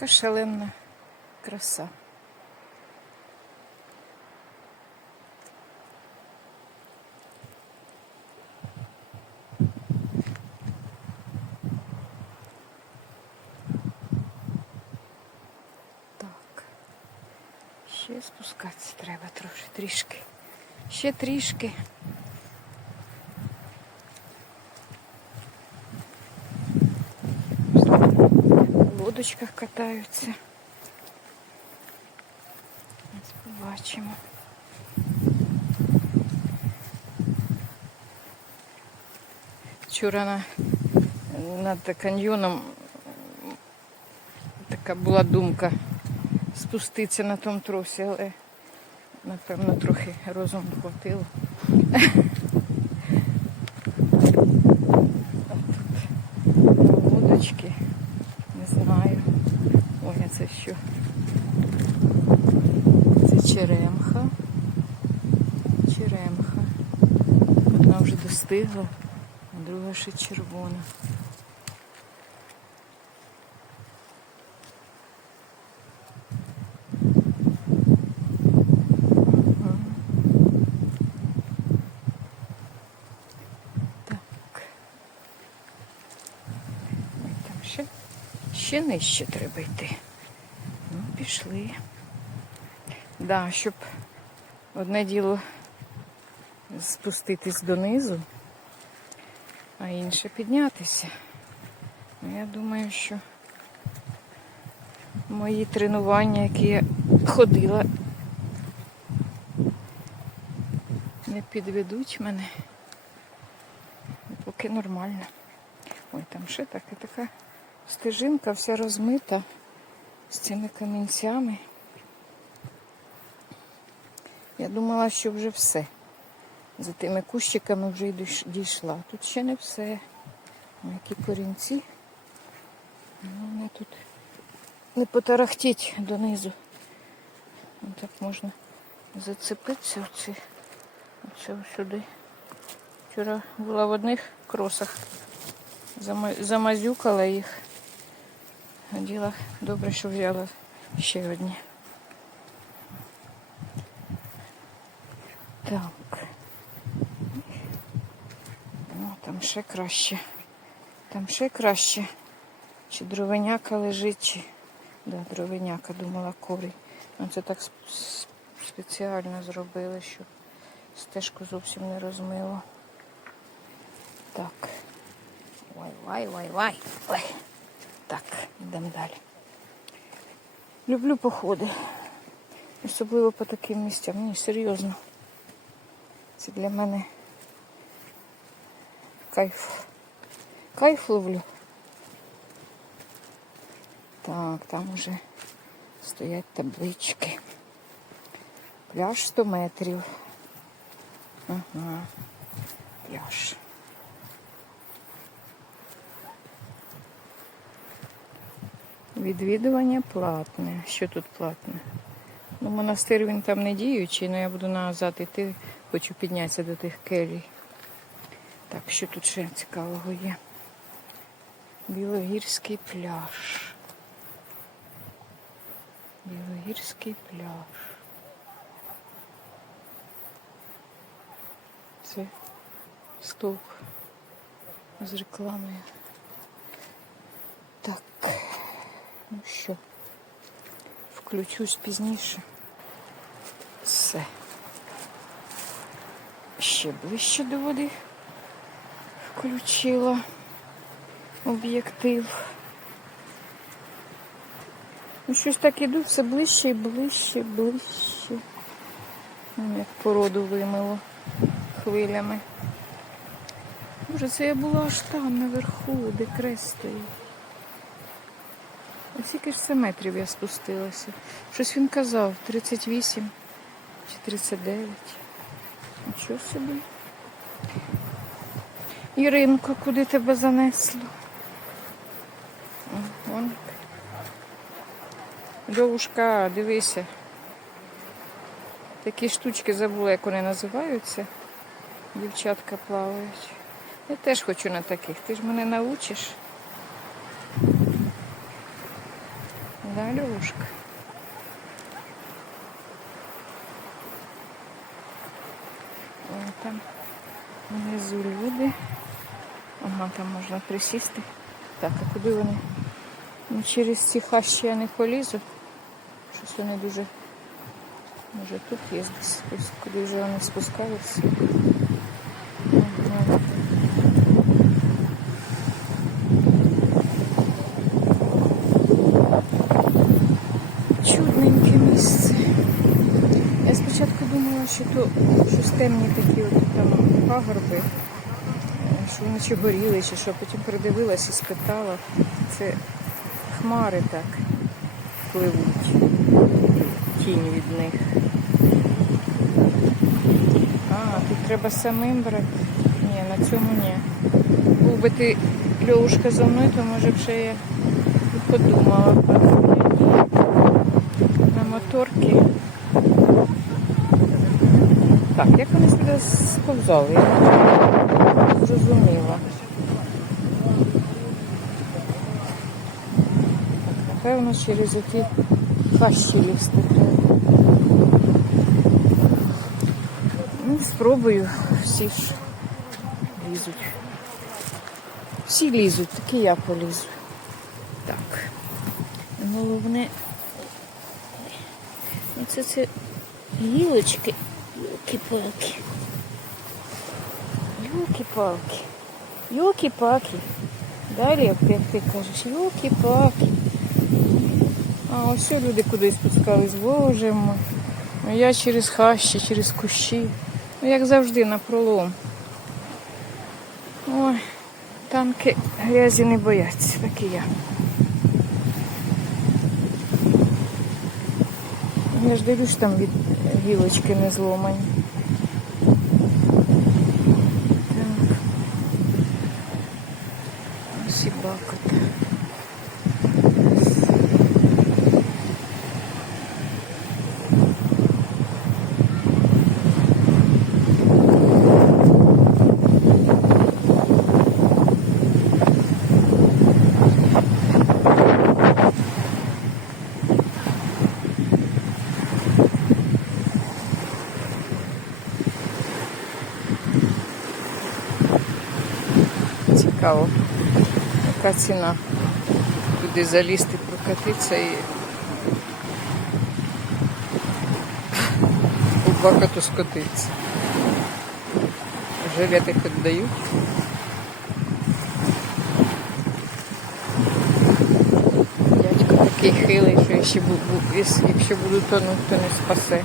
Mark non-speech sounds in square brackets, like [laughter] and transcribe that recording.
Така шаленна краса. Так. Ще спускатися треба трошки, трішки. Ще трішки. В лодочках катаються. Ось побачимо. Вчора на, над каньйоном така була думка спуститися на тому тросі, але напевно трохи розуму хватило. [laughs] Лодочки, не знаю. Ой, а це що? Це черемха. Черемха. Одна вже достигла, а друга ще червона. Ще нижче треба йти. Ну, пішли. Да, щоб одне діло спуститись донизу, а інше піднятися. Ну, я думаю, що мої тренування, які я ходила, не підведуть мене. Поки нормально. Ой, там ще така така стежинка вся розмита з цими камінцями. Я думала, що вже все. За тими кущиками вже й дійшла. Тут ще не все. Які корінці. Ну, Вони тут не потарахтіть донизу. Ось так можна зацепитися оці, оце сюди. Вчора була в одних кросах. Замазюкала їх. Оділа добре, що взяла ще одні. Так. Ну, там ще краще. Там ще краще. Чи дровеняка лежить, чи. Да, дровеняка, думала корінь. Ну, це так спеціально зробили, щоб стежку зовсім не розмило. Так. Вай, вай, вай, вай. Ой. Йдемо далі. Люблю походи. Особливо по таким місцям. Ні, серйозно. Це для мене кайф. Кайф ловлю. Так, там уже стоять таблички. Пляж 100 метрів. Ага. Пляж. Відвідування платне. Що тут платне? Ну, монастир він там не діючий, але я буду назад йти, хочу піднятися до тих келій. Так, що тут ще цікавого є? Білогірський пляж. Білогірський пляж. Це стовп з рекламою. Так, ну що, включусь пізніше. Все. Ще ближче до води включила об'єктив. Ну, щось так іду, все ближче і ближче, ближче. Ну, Як породу вимило хвилями. Боже, це я була аж там наверху, де крест стоїть. Скільки ж це метрів я спустилася? Щось він казав, 38 чи 39. Нічого собі. Іринко, куди тебе занесло? Вон. Довушка, дивися. Такі штучки забула, як вони називаються. Дівчатка плавають. Я теж хочу на таких. Ти ж мене научиш. Дорожка. Вон там внизу люди. Ага, там можна присісти. Так, а куди вони? Ну, через ці хащі я не полізу. Щось вони дуже. Може тут є десь, куди вже вони спускаються. Ага. Чудненьке місце. Я спочатку думала, що то щось темні такі от там пагорби, е, що вони чи горіли, чи що. Потім придивилася і спитала. Це хмари так пливуть. Тінь від них. А, тут треба самим брати. Ні, на цьому ні. Був би ти Льовушка за мною, то може б ще я подумала. На моторки. Так, як вони сюди сповзали? Я не зрозуміла. Напевно, через які хащі лізти. Ну, спробую. Всі ж лізуть. Всі лізуть, так і я полізу. Так. Головне. Оце це гілочки. Юлки-палки. Юлки-палки. Юлки-палки. Далі, як ти кажеш, юлки-палки. А ось люди кудись спускались, боже мой. А я через хащі, через кущі. Ну, як завжди, на пролом. Ой, танки грязі не бояться, так і я. Я ж дивлюсь, там від гілочки не зломані. Так. Ось і бакот. Цікаво, яка ціна. Туди залізти, прокатитися і у бакату скотитися. Жилети хоч дають. Дядько такий хилий, що якщо буду тонути, то не спасе.